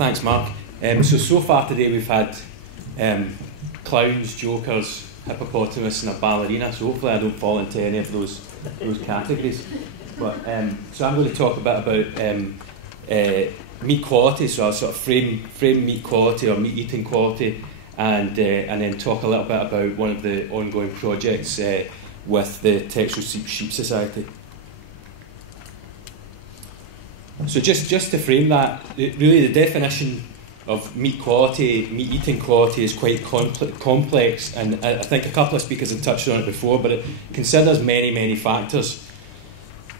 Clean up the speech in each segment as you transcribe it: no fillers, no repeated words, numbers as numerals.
Thanks, Mark. So far today we've had clowns, jokers, hippopotamus and a ballerina, so hopefully I don't fall into any of those categories. But so I'm going to talk a bit about meat quality, so I'll sort of frame meat quality or meat eating quality, and then talk a little bit about one of the ongoing projects with the Texels Sheep Society. So just to frame that, really the definition of meat quality, meat eating quality is quite complex, and I think a couple of speakers have touched on it before, but it considers many factors.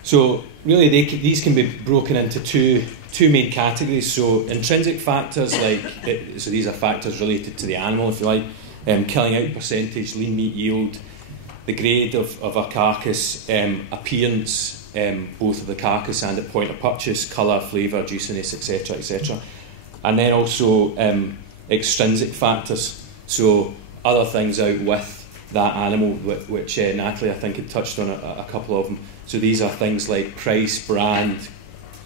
So really these can be broken into two main categories. So intrinsic factors, so these are factors related to the animal, if you like, killing out percentage, lean meat yield, the grade of a carcass, appearance, both of the carcass and at point of purchase, colour, flavour, juiciness, etc, etc. And then also extrinsic factors, so other things out with that animal, which Natalie I think had touched on a couple of them. So these are things like price, brand,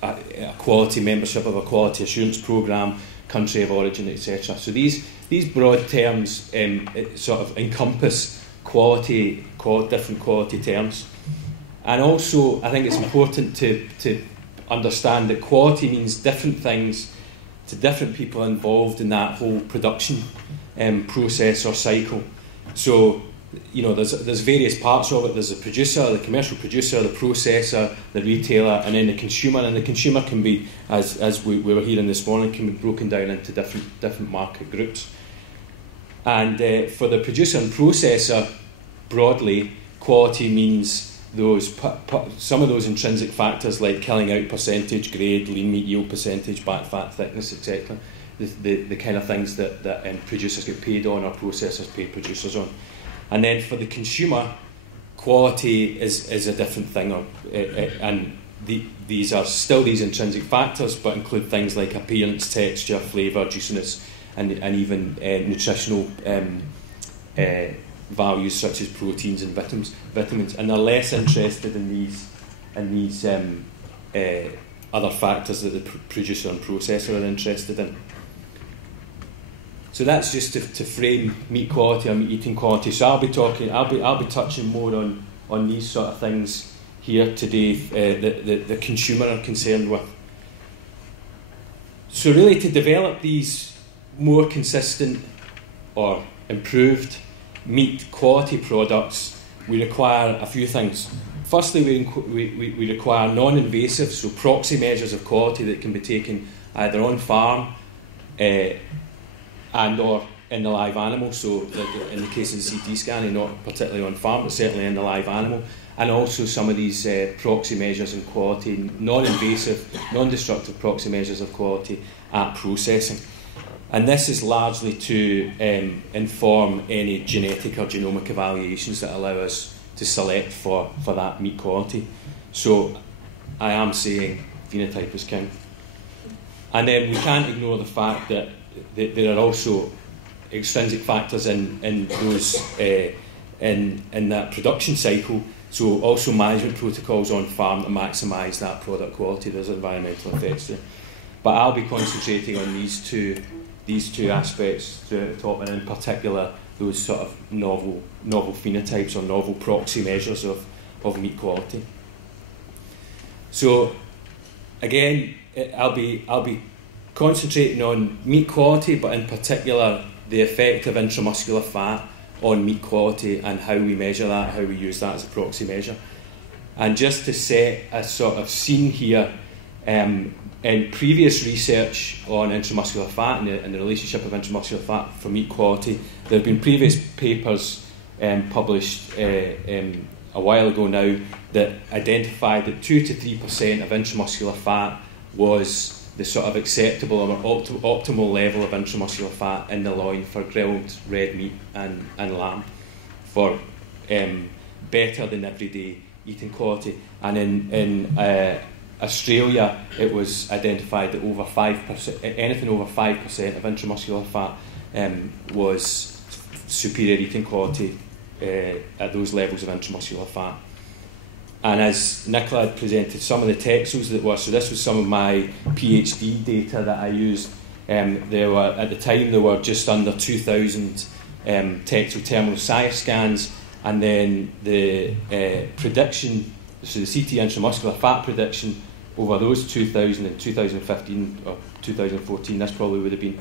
a quality membership of a quality assurance programme, country of origin, etc. So these broad terms sort of encompass different quality terms. And also, I think it's important to understand that quality means different things to different people involved in that whole production process or cycle. So, you know, there's various parts of it. There's the producer, the commercial producer, the processor, the retailer, and then the consumer. And the consumer can be, as we were hearing this morning, can be broken down into different market groups. And for the producer and processor, broadly, quality means some of those intrinsic factors like killing out percentage, grade, lean meat yield percentage, back fat thickness, etc. The kind of things that producers get paid on or processors pay producers on. And then for the consumer, quality is a different thing, and these are still these intrinsic factors, but include things like appearance, texture, flavour, juiciness, and even nutritional values such as proteins and vitamins, and they're less interested in these other factors that the producer and processor are interested in. So that's just to frame meat quality or meat eating quality. So I'll be touching more on these sort of things here today that the consumer are concerned with. So really, to develop these more consistent or improved meat quality products, we require a few things. Firstly, we require non-invasive, so proxy measures of quality that can be taken either on farm and or in the live animal. So in the case of the CT scanning, not particularly on farm, but certainly in the live animal. And also some of these proxy measures of quality, non-invasive, non-destructive proxy measures of quality at processing. And this is largely to inform any genetic or genomic evaluations that allow us to select for that meat quality. So I am saying phenotype is king. And then we can't ignore the fact that there are also extrinsic factors in those in that production cycle. So also management protocols on farm to maximise that product quality. There's environmental effects there. But I'll be concentrating on these two aspects throughout the talk, and in particular those sort of novel phenotypes or novel proxy measures of meat quality. So again, I'll be concentrating on meat quality, but in particular the effect of intramuscular fat on meat quality and how we measure that, how we use that as a proxy measure. And just to set a sort of scene here, in previous research on intramuscular fat and the relationship of intramuscular fat for meat quality, there have been previous papers published a while ago now that identified that 2 to 3% of intramuscular fat was the sort of acceptable or optimal level of intramuscular fat in the loin for grilled red meat and lamb for better than everyday eating quality. And in Australia, it was identified that over 5%, anything over 5% of intramuscular fat was superior eating quality at those levels of intramuscular fat. And as Nicola had presented, some of the Texels that were, so this was some of my PhD data that I used There were, at the time, there were just under 2,000 Texel terminal sire scans, and then the prediction, so the CT intramuscular fat prediction over those 2,000 in 2015 or 2014, this probably would have been,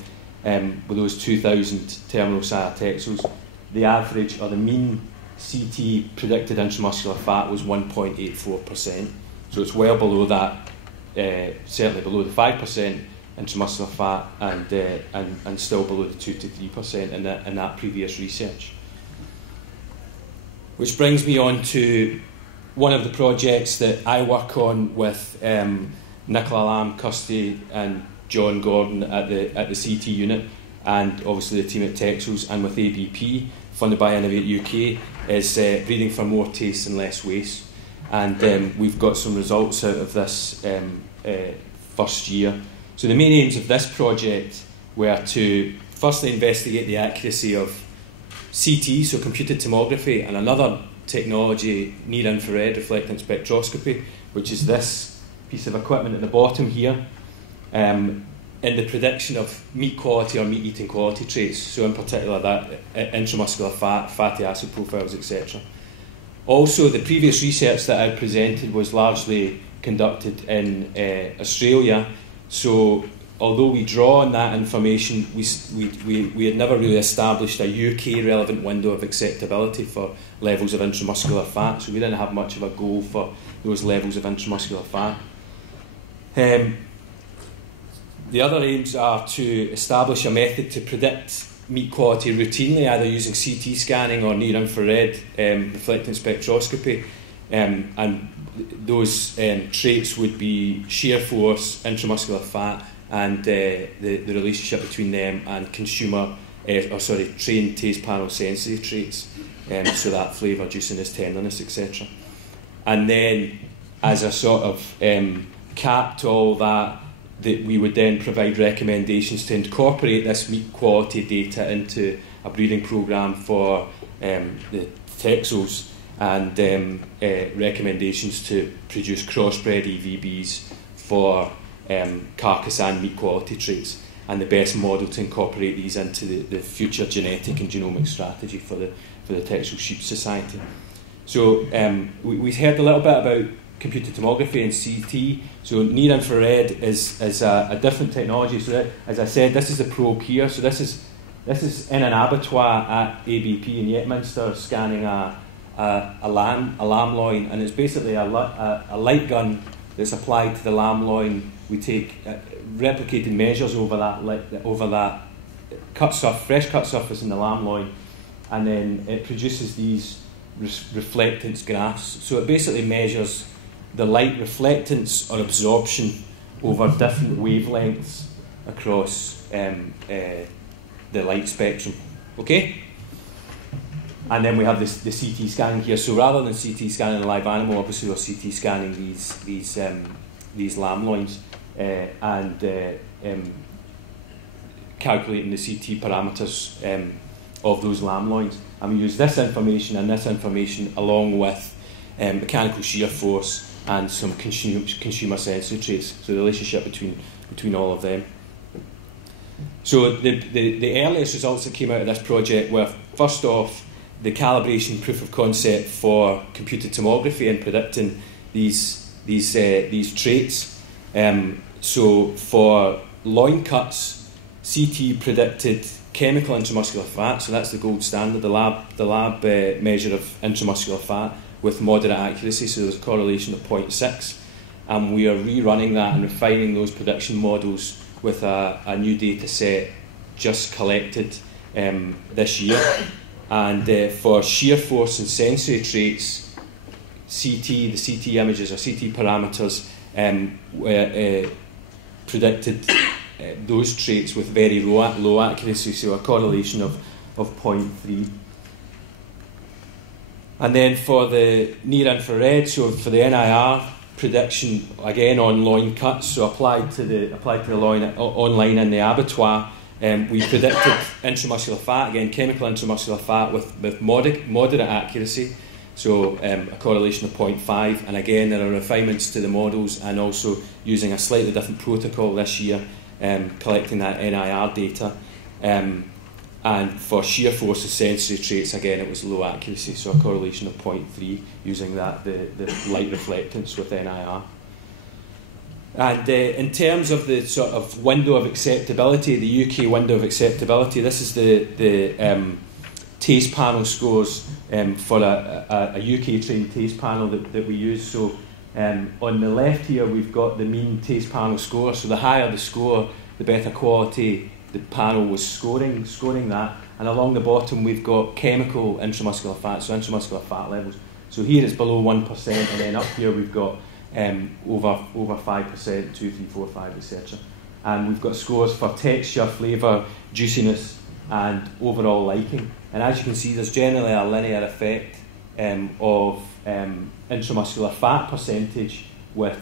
with those 2,000 terminal sire Texels, the average or the mean CT predicted intramuscular fat was 1.84%. So it's well below that, certainly below the 5% intramuscular fat, and still below the 2 to 3% in that previous research. Which brings me on to one of the projects that I work on with Nicola Lamb, Kirsty and John Gordon at the CT unit, and obviously the team at Texels, and with ABP, funded by Innovate UK, is breeding for more taste and less waste. And we've got some results out of this first year. So the main aims of this project were to firstly investigate the accuracy of CT, so computed tomography, and another technology, near-infrared reflectance spectroscopy, which is this piece of equipment at the bottom here, in the prediction of meat quality or meat eating quality traits, so in particular that intramuscular fat, fatty acid profiles, etc. Also, the previous research that I presented was largely conducted in Australia, so although we draw on that information, we had never really established a UK relevant window of acceptability for levels of intramuscular fat, so we didn't have much of a goal for those levels of intramuscular fat. The other aims are to establish a method to predict meat quality routinely, either using CT scanning or near-infrared reflectance spectroscopy, and those traits would be shear force, intramuscular fat, and the relationship between them and trained taste panel sensory traits, so that flavour, juiciness, tenderness, etc. And then, as a sort of cap to all that we would then provide recommendations to incorporate this meat quality data into a breeding programme for the Texels, and recommendations to produce crossbred EVBs for carcass and meat quality traits, and the best model to incorporate these into the future genetic and genomic strategy for the Texel Sheep Society. So we heard a little bit about computed tomography and CT. So near-infrared is a different technology. So that, as I said, this is the probe here. So this is in an abattoir at ABP in Yetminster, scanning a lamb loin, and it's basically a light gun that's applied to the lamb loin. We take replicated measures over that fresh cut surface in the lamb loin, and then it produces these reflectance graphs. So it basically measures the light reflectance or absorption over different wavelengths across the light spectrum. Okay? And then we have the CT scanning here. So rather than CT scanning a live animal, obviously we're CT scanning these lamb loins and calculating the CT parameters of those lamb loins. And we use this information along with mechanical shear force and some consumer sensory traits. So the relationship between all of them. So the earliest results that came out of this project were, first off, the calibration proof of concept for computed tomography and predicting these traits. So for loin cuts, CT predicted chemical intramuscular fat, so that's the gold standard, the lab measure of intramuscular fat with moderate accuracy, so there's a correlation of 0.6, and we are rerunning that and refining those prediction models with a new data set just collected this year. And for shear force and sensory traits, the CT images or CT parameters predicted those traits with very low accuracy, so a correlation of 0.3. And then for the near-infrared, so for the NIR prediction, again on loin cuts, so applied to the loin online in the abattoir, we predicted intramuscular fat, again chemical intramuscular fat with moderate accuracy, so a correlation of 0.5, and again there are refinements to the models and also using a slightly different protocol this year, collecting that NIR data. And for shear forces sensory traits, again, it was low accuracy, so a correlation of 0.3 using that, the light reflectance with NIR. And in terms of the sort of window of acceptability, the UK window of acceptability, this is the taste panel scores for a UK trained taste panel that we use. So on the left here, we've got the mean taste panel score. So the higher the score, the better quality the panel was scoring that. And along the bottom, we've got chemical intramuscular fat, so intramuscular fat levels. So here it's below 1%, and then up here we've got over 5%, 2, 3, 4, 5, etc. And we've got scores for texture, flavour, juiciness, and overall liking. And as you can see, there's generally a linear effect of intramuscular fat percentage with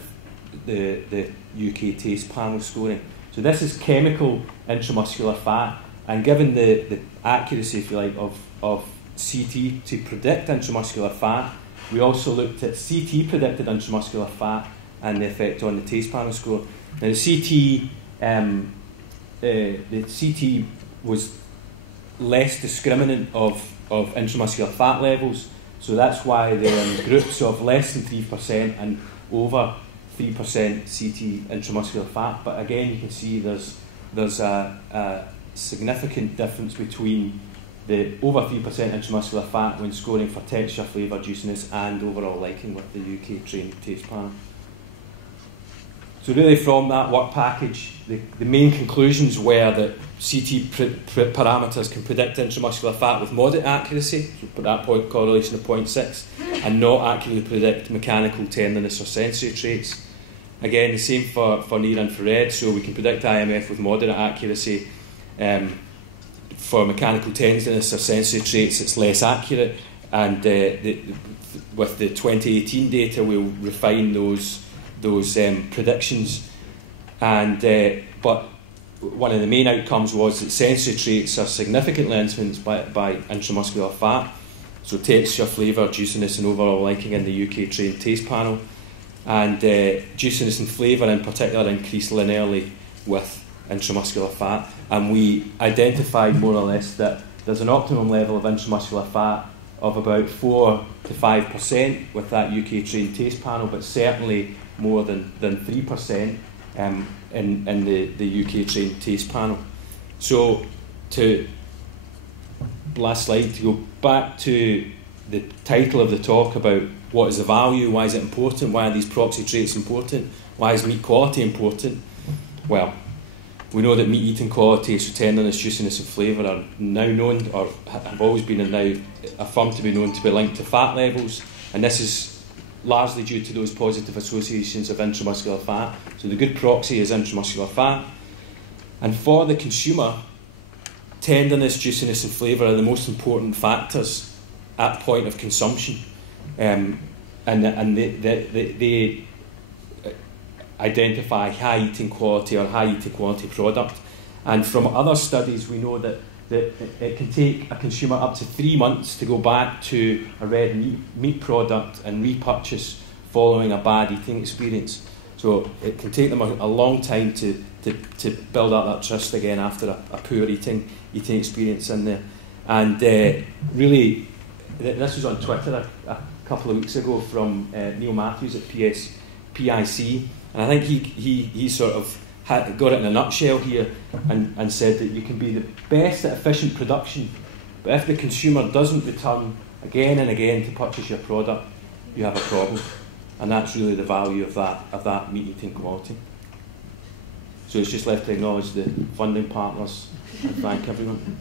the UK taste panel scoring. So this is chemical intramuscular fat, and given the accuracy, if you like, of CT to predict intramuscular fat, we also looked at CT predicted intramuscular fat and the effect on the taste panel score. Now the CT was less discriminant of intramuscular fat levels, so that's why they're in groups of less than 3% and over 3% CT intramuscular fat. But again, you can see there's a significant difference between the over 3% intramuscular fat when scoring for texture, flavour, juiciness, and overall liking with the UK trained taste panel. So really from that work package, the main conclusions were that CT parameters can predict intramuscular fat with moderate accuracy, so put that point correlation of 0.6, and not accurately predict mechanical tenderness or sensory traits. Again, the same for near infrared, so we can predict IMF with moderate accuracy. For mechanical tenderness or sensory traits, it's less accurate, and with the 2018 data, we'll refine those predictions. And but one of the main outcomes was that sensory traits are significantly influenced by intramuscular fat, so texture, flavour, juiciness, and overall liking in the UK trained taste panel, and juiciness and flavour in particular increase linearly with intramuscular fat. And we identified more or less that there's an optimum level of intramuscular fat of about 4 to 5% with that UK trained taste panel, but certainly more than 3% in the UK trained taste panel. So last slide, to go back to the title of the talk about what is the value, why is it important, why are these proxy traits important, why is meat quality important? Well, we know that meat eating quality, so tenderness, juiciness and flavour are now known, or have always been and now affirmed to be known to be linked to fat levels, and this is largely due to those positive associations of intramuscular fat. So the good proxy is intramuscular fat. And for the consumer, tenderness, juiciness and flavour are the most important factors at point of consumption. And they identify high eating quality or high eating quality product. And from other studies, we know that it can take a consumer up to 3 months to go back to a red meat product and repurchase following a bad eating experience. So it can take them a long time to build up that trust again after a poor eating experience in there. And really, this was on Twitter a couple of weeks ago from Neil Matthews at PIC, and I think he sort of got it in a nutshell here and said that you can be the best at efficient production, but if the consumer doesn't return again and again to purchase your product, you have a problem. And that's really the value of that meat eating quality. So it's just left to acknowledge the funding partners and thank everyone.